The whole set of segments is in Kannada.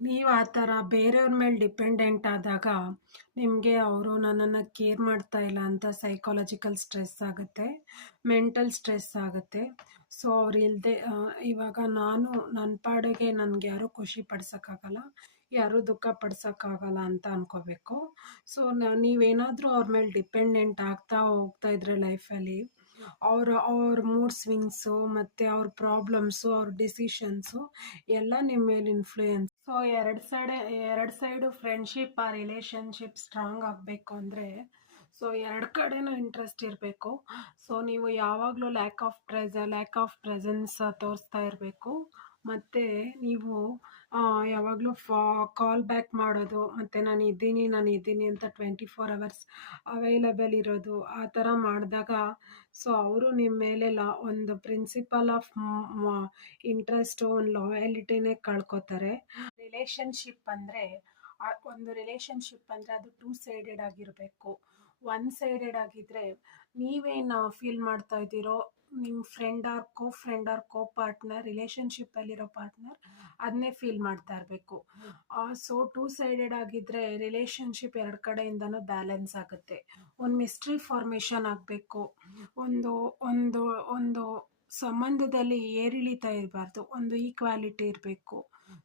ನೀವು ಆ ಥರ ಬೇರೆಯವ್ರ ಮೇಲೆ ಡಿಪೆಂಡೆಂಟ್ ಆದಾಗ ನಿಮಗೆ ಅವರು ನನ್ನನ್ನು ಕೇರ್ ಮಾಡ್ತಾ ಇಲ್ಲ ಅಂತ ಸೈಕಾಲಜಿಕಲ್ ಸ್ಟ್ರೆಸ್ ಆಗುತ್ತೆ, ಮೆಂಟಲ್ ಸ್ಟ್ರೆಸ್ ಆಗುತ್ತೆ. ಸೊ ಅವ್ರು ಇಲ್ಲದೆ ಇವಾಗ ನಾನು ನನ್ನ ಪಾಡಿಗೆ ನನಗೆ ಯಾರೂ ಖುಷಿ ಪಡ್ಸೋಕ್ಕಾಗಲ್ಲ, ಯಾರೂ ದುಃಖ ಪಡ್ಸೋಕ್ಕಾಗಲ್ಲ ಅಂತ ಅನ್ಕೋಬೇಕು. ಸೊ ನೀವೇನಾದರೂ ಅವ್ರ ಮೇಲೆ ಡಿಪೆಂಡೆಂಟ್ ಆಗ್ತಾ ಹೋಗ್ತಾ ಇದ್ರೆ ಲೈಫಲ್ಲಿ ಅವ್ರ ಮೂಡ್ ಸ್ವಿಂಗ್ಸು ಮತ್ತು ಅವ್ರ ಪ್ರಾಬ್ಲಮ್ಸು ಅವ್ರ ಡಿಸಿಷನ್ಸು ಎಲ್ಲ ನಿಮ್ಮ ಮೇಲೆ ಇನ್ಫ್ಲೂಯೆನ್ಸ್. ಸೊ ಎರಡು ಸೈಡು ಫ್ರೆಂಡ್ಶಿಪ್ ಆ ರಿಲೇಷನ್ಶಿಪ್ ಸ್ಟ್ರಾಂಗ್ ಆಗಬೇಕು ಅಂದರೆ ಸೊ ಎರಡು ಕಡೆನೂ ಇಂಟ್ರೆಸ್ಟ್ ಇರಬೇಕು. ಸೊ ನೀವು ಯಾವಾಗಲೂ ಲ್ಯಾಕ್ ಆಫ್ ಪ್ರೆಸೆನ್ಸ್ ತೋರಿಸ್ತಾ ಇರಬೇಕು. ಮತ್ತು ನೀವು ಯಾವಾಗಲೂ ಕಾಲ್ ಬ್ಯಾಕ್ ಮಾಡೋದು, ಮತ್ತು ನಾನು ಇದ್ದೀನಿ ಅಂತ 24 hours ಅವೈಲಬಲ್ ಇರೋದು, ಆ ಥರ ಮಾಡಿದಾಗ ಸೊ ಅವರು ನಿಮ್ಮ ಮೇಲೆ ಒಂದು ಪ್ರಿನ್ಸಿಪಲ್ ಆಫ್ ಇಂಟ್ರೆಸ್ಟು, ಒಂದು ಲಾಯಾಲಿಟಿನೇ ಕಳ್ಕೊತಾರೆ. ರಿಲೇಷನ್ಶಿಪ್ ಅಂದರೆ ಅದು ಟೂ ಸೈಡೆಡ್ ಆಗಿರಬೇಕು. ಒನ್ ಸೈಡೆಡ್ ಆಗಿದ್ದರೆ ನೀವೇನು ಫೀಲ್ ಮಾಡ್ತಾ ಇದ್ದೀರೋ ನಿಮ್ಮ ಫ್ರೆಂಡ್ ಆರ್ ಕೋ ಪಾರ್ಟ್ನರ್, ರಿಲೇಷನ್ಶಿಪ್ಪಲ್ಲಿರೋ ಪಾರ್ಟ್ನರ್ ಅದನ್ನೇ ಫೀಲ್ ಮಾಡ್ತಾ ಇರಬೇಕು. ಸೊ ಟೂ ಸೈಡೆಡ್ ಆಗಿದ್ದರೆ ರಿಲೇಷನ್ಶಿಪ್ ಎರಡು ಕಡೆಯಿಂದನೂ ಬ್ಯಾಲೆನ್ಸ್ ಆಗುತ್ತೆ. ಒಂದು ಮಿಸ್ಟ್ರಿ ಫಾರ್ಮೇಷನ್ ಆಗಬೇಕು. ಒಂದು ಒಂದು ಒಂದು ಸಂಬಂಧದಲ್ಲಿ ಏರಿಳಿತ ಇರಬಾರ್ದು, ಒಂದು ಈಕ್ವಾಲಿಟಿ ಇರಬೇಕು.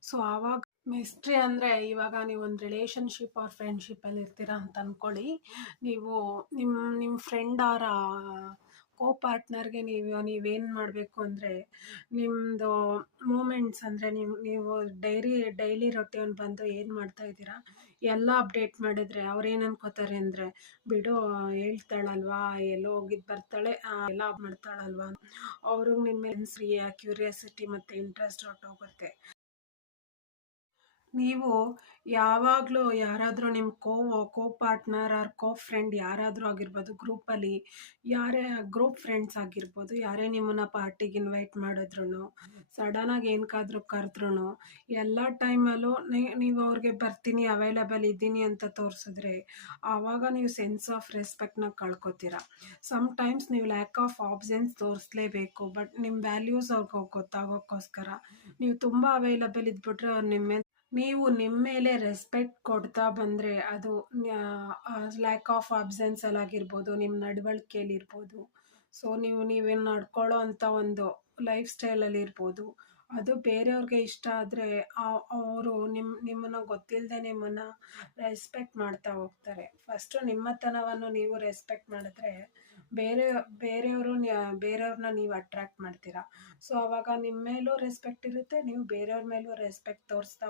ಸೊ ಆವಾಗ ಮಿಸ್ಟ್ರಿ ಅಂದರೆ ಇವಾಗ ನೀವು ಒಂದು ರಿಲೇಷನ್ಶಿಪ್ ಆರ್ ಫ್ರೆಂಡ್ಶಿಪ್ಪಲ್ಲಿ ಇರ್ತೀರಾ ಅಂತ ಅಂದ್ಕೊಳ್ಳಿ. ನೀವು ನಿಮ್ಮ ಫ್ರೆಂಡ್ ಆರ ಕೋ ಪಾರ್ಟ್ನರ್ಗೆ ನೀವೇನು ಮಾಡಬೇಕು ಅಂದರೆ ನಿಮ್ಮದು ಮೂಮೆಂಟ್ಸ್ ಅಂದರೆ ನೀವು ಡೈಲಿ ರೊಟೀನ್ ಬಂದು ಏನು ಮಾಡ್ತಾ ಇದ್ದೀರಾ ಎಲ್ಲ ಅಪ್ಡೇಟ್ ಮಾಡಿದರೆ ಅವ್ರು ಏನು ಅನ್ಕೋತಾರೆ ಅಂದರೆ, ಬಿಡು ಹೇಳ್ತಾಳಲ್ವಾ, ಎಲ್ಲೋ ಹೋಗಿದ್ದು ಬರ್ತಾಳೆ, ಎಲ್ಲ ಮಾಡ್ತಾಳಲ್ವಾ, ಅವ್ರಿಗೆ ನಿಮ್ಮ ಮೇಲೆ ಕ್ಯೂರಿಯಾಸಿಟಿ ಮತ್ತು ಇಂಟ್ರೆಸ್ಟ್ ಹೊರಟೋಗುತ್ತೆ. ನೀವು ಯಾವಾಗಲೂ ಯಾರಾದರೂ ನಿಮ್ಮ ಕೋ ಪಾರ್ಟ್ನರ್ ಆರ್ ಕೋ ಫ್ರೆಂಡ್ ಯಾರಾದರೂ ಆಗಿರ್ಬೋದು, ಗ್ರೂಪ್ ಫ್ರೆಂಡ್ಸ್ ಆಗಿರ್ಬೋದು, ಯಾರೇ ನಿಮ್ಮನ್ನು ಪಾರ್ಟಿಗೆ ಇನ್ವೈಟ್ ಮಾಡಿದ್ರು, ಸಡನ್ನಾಗಿ ಏನಕ್ಕಾದ್ರೂ ಕರೆದ್ರೂ ಎಲ್ಲ ಟೈಮಲ್ಲೂ ನೀವು ಅವ್ರಿಗೆ ಬರ್ತೀನಿ ಅವೈಲಬಲ್ ಇದ್ದೀನಿ ಅಂತ ತೋರಿಸಿದ್ರೆ ಆವಾಗ ನೀವು ಸೆನ್ಸ್ ಆಫ್ ರೆಸ್ಪೆಕ್ಟ್ನ ಕಳ್ಕೊತೀರ. ಸಮ್ಟೈಮ್ಸ್ ನೀವು ಲ್ಯಾಕ್ ಆಫ್ ಆಬ್ಸೆನ್ಸ್ ತೋರಿಸ್ಲೇಬೇಕು, ಬಟ್ ನಿಮ್ಮ ವ್ಯಾಲ್ಯೂಸ್ ಅವ್ರಿಗೆ ಗೊತ್ತಾಗೋಕ್ಕೋಸ್ಕರ ನೀವು ತುಂಬ ಅವೈಲಬಲ್ ಇದ್ಬಿಟ್ರೆ ನೀವು ನಿಮ್ಮ ಮೇಲೆ ರೆಸ್ಪೆಕ್ಟ್ ಕೊಡ್ತಾ ಬಂದರೆ ಅದು ಲ್ಯಾಕ್ ಆಫ್ ಅಬ್ಸೆನ್ಸಲ್ಲಾಗಿರ್ಬೋದು, ನಿಮ್ಮ ನಡವಳಿಕೆಯಲ್ಲಿರ್ಬೋದು, ಸೊ ನೀವೇನು ನಡ್ಕೊಳ್ಳೋ ಅಂಥ ಒಂದು ಲೈಫ್ ಸ್ಟೈಲಲ್ಲಿ ಇರ್ಬೋದು, ಅದು ಬೇರೆಯವ್ರಿಗೆ ಇಷ್ಟ ಆದರೆ ಅವರು ನಿಮ್ಮನ್ನು ಗೊತ್ತಿಲ್ಲದೆ ನಿಮ್ಮನ್ನು ರೆಸ್ಪೆಕ್ಟ್ ಮಾಡ್ತಾ ಹೋಗ್ತಾರೆ. ಫಸ್ಟು ನಿಮ್ಮತನವನ್ನು ನೀವು ರೆಸ್ಪೆಕ್ಟ್ ಮಾಡಿದ್ರೆ ಬೇರೆಯವ್ರನ್ನ ನೀವು ಅಟ್ರ್ಯಾಕ್ಟ್ ಮಾಡ್ತೀರಾ. ಸೊ ಆವಾಗ ನಿಮ್ಮ ಮೇಲೂ ರೆಸ್ಪೆಕ್ಟ್ ಇರುತ್ತೆ, ನೀವು ಬೇರೆಯವ್ರ ಮೇಲೂ ರೆಸ್ಪೆಕ್ಟ್ ತೋರಿಸ್ತಾ